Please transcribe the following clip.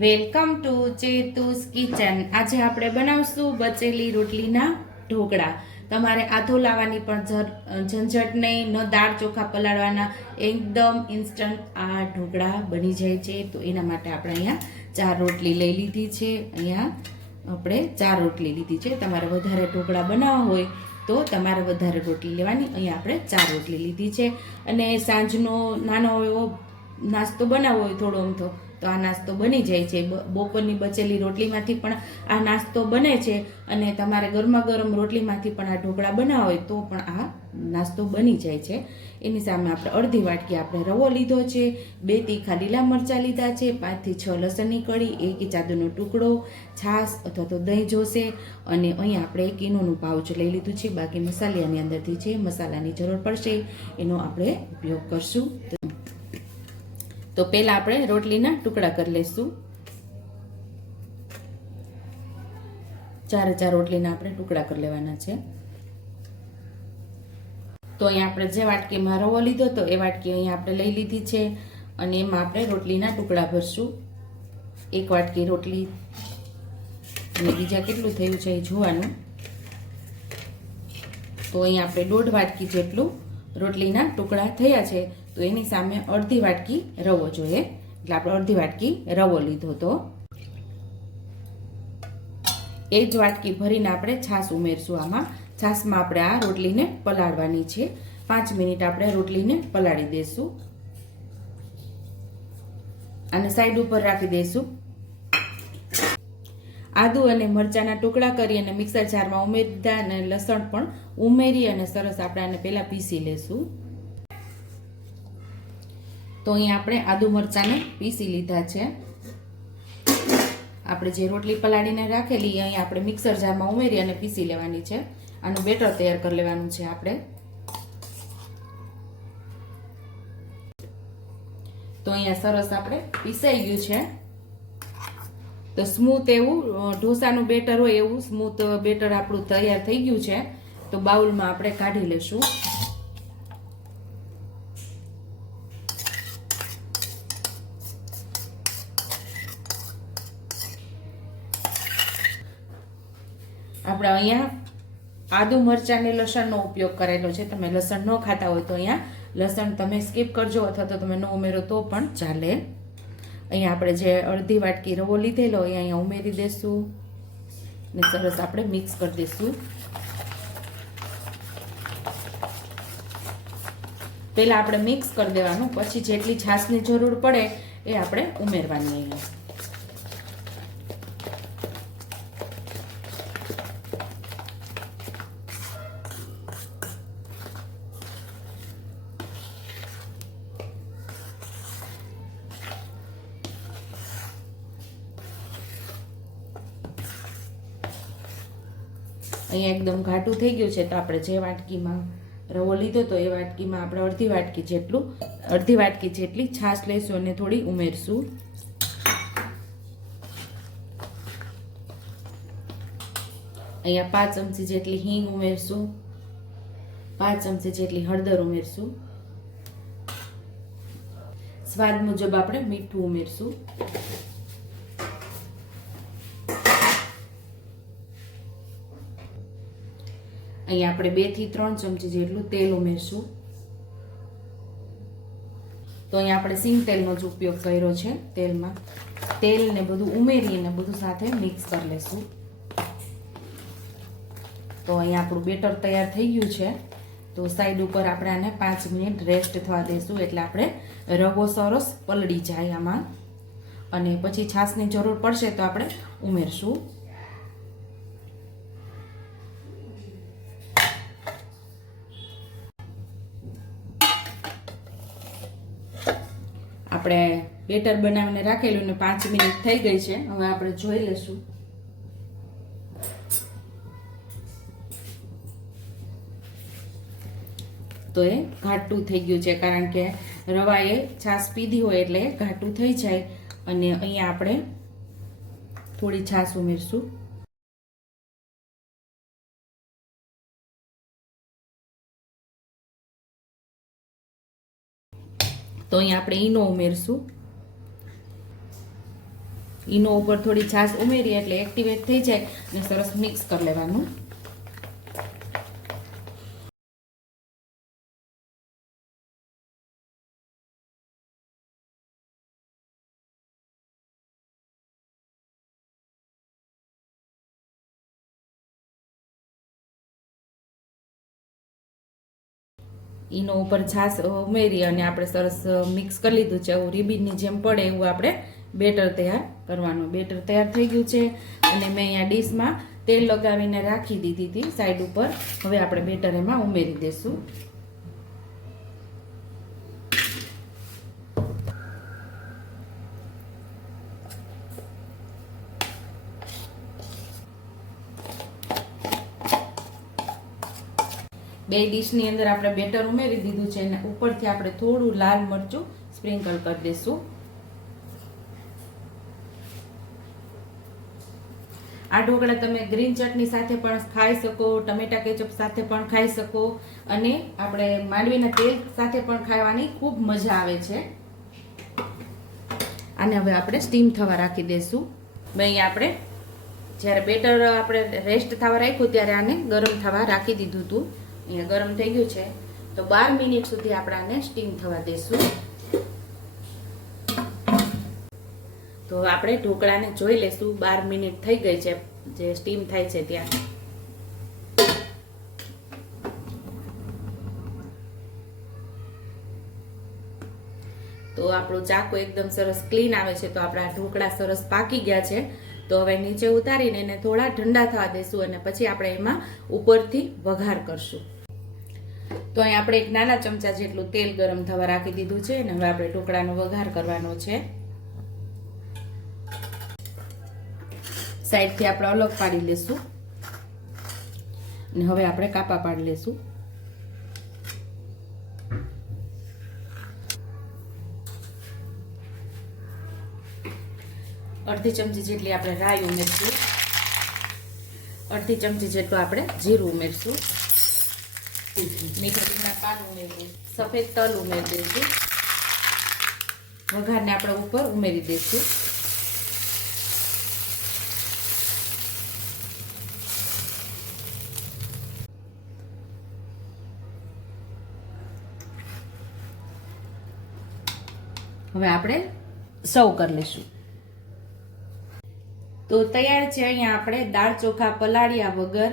Welcome to ચેતુસ kitchen. આજે આપણે બનાવશું બચેલી રોટલીના ઢોકળા. તમારે આથો લાવવાની પણ ઝંઝટ નહીં, ન દાળ ચોખા પલાળવાના, એકદમ ઇન્સ્ટન્ટ આ ઢોકળા બની જાય છે. તો એના માટે આપણે અહીંયા ચાર રોટલી લઈ લીધી છે. અહીંયા આપણે ચાર રોટલી લીધી છે. તમારે વધારે ઢોકળા બનાવવા હોય તો તમારે વધારે રોટલી લેવાની. અહીંયા આપણે ચાર રોટલી લીધી છે. અને સાંજનો નાનો એવો નાસ્તો બનાવવો હોય થોડો અમથો તો આ નાસ્તો બની જાય છે. બપોરની બચેલી રોટલીમાંથી પણ આ નાસ્તો બને છે અને તમારે ગરમા ગરમ રોટલીમાંથી પણ આ ઢોકળા બનાવ હોય તો પણ આ નાસ્તો બની જાય છે. એની સામે આપણે અડધી વાટકી આપણે રવો લીધો છે, બે તીખા લીલા મરચાં લીધા છે, પાંચથી છ લસણની કળી એક ચાદરનો ટુકડો, છાશ અથવા તો દહીં જોશે અને અહીં આપણે એક ઈનોનું પાઉચ લઈ લીધું છે. બાકી મસાલિયાની અંદરથી છે મસાલાની જરૂર પડશે એનો આપણે ઉપયોગ કરશું. તો પહેલાં આપણે રોટલીના ટુકડા કરી લઈશું ચારે ચાર રોટલીના આપણે ટુકડા કરી લેવાના છે. તો અહીંયા આપણે જે વાટકીમાં રવો લીધો તો એ વાટકી અહીંયા આપણે લઈ લીધી છે અને એમાં આપણે રોટલીના ટુકડા ભરશું. એક વાટકી રોટલી અને બીજા કેટલું થયું છે એ જોવાનું. તો અહીંયા આપણે દોઢ વાટકી જેટલું રોટલીના ટુકડા થયા છે. તો એની સામે અડધી વાટકી રવો જોઈએ. એટલે આપણે અડધી વાટકી રવો લીધો તો. એ જ વાટકી ભરીને આપણે છાશ ઉમેરશું આમાં. છાશમાં આપણે આ રોટલીને પલાળવાની છે. પાંચ મિનિટ આપણે રોટલીને પલાળી દઈશું અને સાઈડ ઉપર રાખી દઈશું આદુ અને મરચાના ટુકડા કરી અને મિક્સર જારમાં ઉમેરી દીધા અને લસણ પણ ઉમેરી અને સરસ આપણે આને પહેલાં પીસી લેશું. તો અહીંયા આપણે આદુ મરચાંને પીસી લીધા છે. આપણે જે રોટલી પલાળીને રાખેલી એ અહીંયા આપણે મિક્સર જારમાં ઉમેરી અને પીસી લેવાની છે. આનું બેટર તૈયાર કરી લેવાનું છે આપણે. તો અહીંયા સરસ આપણે પીસાઈ ગયું છે. તો સ્મૂથ એવું ઢોસાનું બેટર હોય એવું સ્મૂથ બેટર આપણું તૈયાર થઈ ગયું છે. તો બાઉલમાં આપણે કાઢી લેશું. આપણે અહીંયા આદુ મરચાં લસણનો ઉપયોગ કરેલો છે. તમે લસણ ન ખાતા હોય તો અહીંયા લસણ તમે સ્કીપ કરજો અથવા તો તમે ન ઉમેરો તો પણ ચાલે. અહીંયા આપણે જે અડધી વાટકી રવો લીધેલો એ અહીંયા ઉમેરી દઈશું ને સરસ આપણે મિક્સ કરી દઈશું પહેલાં આપણે મિક્સ કરી દેવાનું, પછી જેટલી છાશની જરૂર પડે એ આપણે ઉમેરવાની અહીંયા. અહીંયા એકદમ ઘાટું થઈ ગયું છે તો આપણે જે વાટકીમાં રવો લીધો તો એ વાટકીમાં આપણે અડધી વાટકી જેટલું, અડધી વાટકી જેટલી છાશ લઈશું અને થોડી ઉમેરશું. અહીંયા પાંચ ચમચી જેટલી હિંગ ઉમેરશું, પાંચ ચમચી જેટલી હળદર ઉમેરશું. સ્વાદ મુજબ આપણે મીઠું ઉમેરશું. અહીંયા આપણે બેથી ત્રણ ચમચી જેટલું તેલ ઉમેરશું. તો અહીંયા આપણે સિંગ તેલનો જ ઉપયોગ કર્યો છે તેલમાં. તેલ ને બધું ઉમેરીને બધું સાથે મિક્સ કરી લેશું. તો અહીંયા આપણું બેટર તૈયાર થઈ ગયું છે. તો સાઈડ ઉપર આપણે આને પાંચ મિનિટ રેસ્ટ થવા દઈશું એટલે આપણે રવો સરસ પલળી જાય આમાં. અને પછી છાશની જરૂર પડશે તો આપણે ઉમેરશું. આપણે બેટર બનાવીને રાખેલું ને પાંચ મિનિટ થઈ ગઈ છે. હવે આપણે જોઈ લઈશું. તો એ ઘાટું થઈ ગયું છે, કારણ કે રવા એ છાશ પીધી હોય એટલે ઘાટું થઈ જાય. અને અહીંયા આપણે થોડી છાશ ઉમેરશું. તો અહીંયા આપણે ઈનો ઉમેરશું. ઈનો ઉપર થોડી છાશ ઉમેરી એટલે એક્ટિવેટ થઈ જાય અને સરસ મિક્સ કરી લેવાનું. ઈનો ઉપર છાશ ઉમેરી અને આપણે સરસ મિક્સ કરી લીધું છે. એવું રીબીનની જેમ પડે એવું આપણે બેટર તૈયાર કરવાનું. બેટર તૈયાર થઈ ગયું છે અને મેં અહીંયા ડીશમાં તેલ લગાવીને રાખી દીધી હતી સાઈડ ઉપર. હવે આપણે બેટર એમાં ઉમેરી દઈશું બે ડીશની અંદર આપણે બેટર ઉમેરી દીધું છે અને ઉપરથી આપણે થોડું લાલ મરચું સ્પ્રિંકલ કરી દઈશું. આ ઢોકળા તમે ગ્રીન ચટણી સાથે પણ ખાઈ શકો, ટમેટા કેચઅપ સાથે પણ ખાઈ શકો અને આપણે માંડવીના તેલ સાથે પણ ખાવાની ખૂબ મજા આવે છે. આને હવે આપણે સ્ટીમ થવા રાખી દઈશું. મેં આપણે જ્યારે બેટર આપણે રેસ્ટ થવા રાખ્યું ત્યારે આને ગરમ થવા રાખી દીધું હતું. અહીંયા ગરમ થઈ ગયું છે. તો બાર મિનિટ સુધી આપણાને સ્ટીમ થવા દઈશું તો આપણે ઢોકળાને જોઈ લેશું. બાર મિનિટ થઈ ગઈ છે. જે સ્ટીમ થાય છે ત્યાં. તો આપણું ચાકુ એકદમ સરસ ક્લીન આવે છે. તો આપણા ઢોકળા સરસ પાકી ગયા છે. તો હવે નીચે ઉતારીને એને થોડા ઠંડા થવા દેશું અને પછી આપણે એમાં ઉપરથી વઘાર કરશું. તો અહીં આપણે એક નાના ચમચા જેટલું તેલ ગરમ થવા રાખી દીધું છે અને હવે આપણે ઢોકળાનો વઘાર કરવાનો છે. સાઈડથી આપણે અલગ પાડી લેશું. અને હવે આપણે કાપા પાડી લેશું. અડધી ચમચી જેટલી આપણે રાઈ ઉમેરશું. અડધી ચમચી જેટલું આપણે જીરું ઉમેરશું. મીઠા પાન ઉમેરીએ સફેદ તલ ઉમેરી દઈશું. વઘારને આપણે ઉપર ઉમેરી દઈશું. હવે આપણે સર્વ કરી લઈશું. તો તૈયાર છે અહીંયા આપણે દાળ ચોખા પલાળ્યા વગર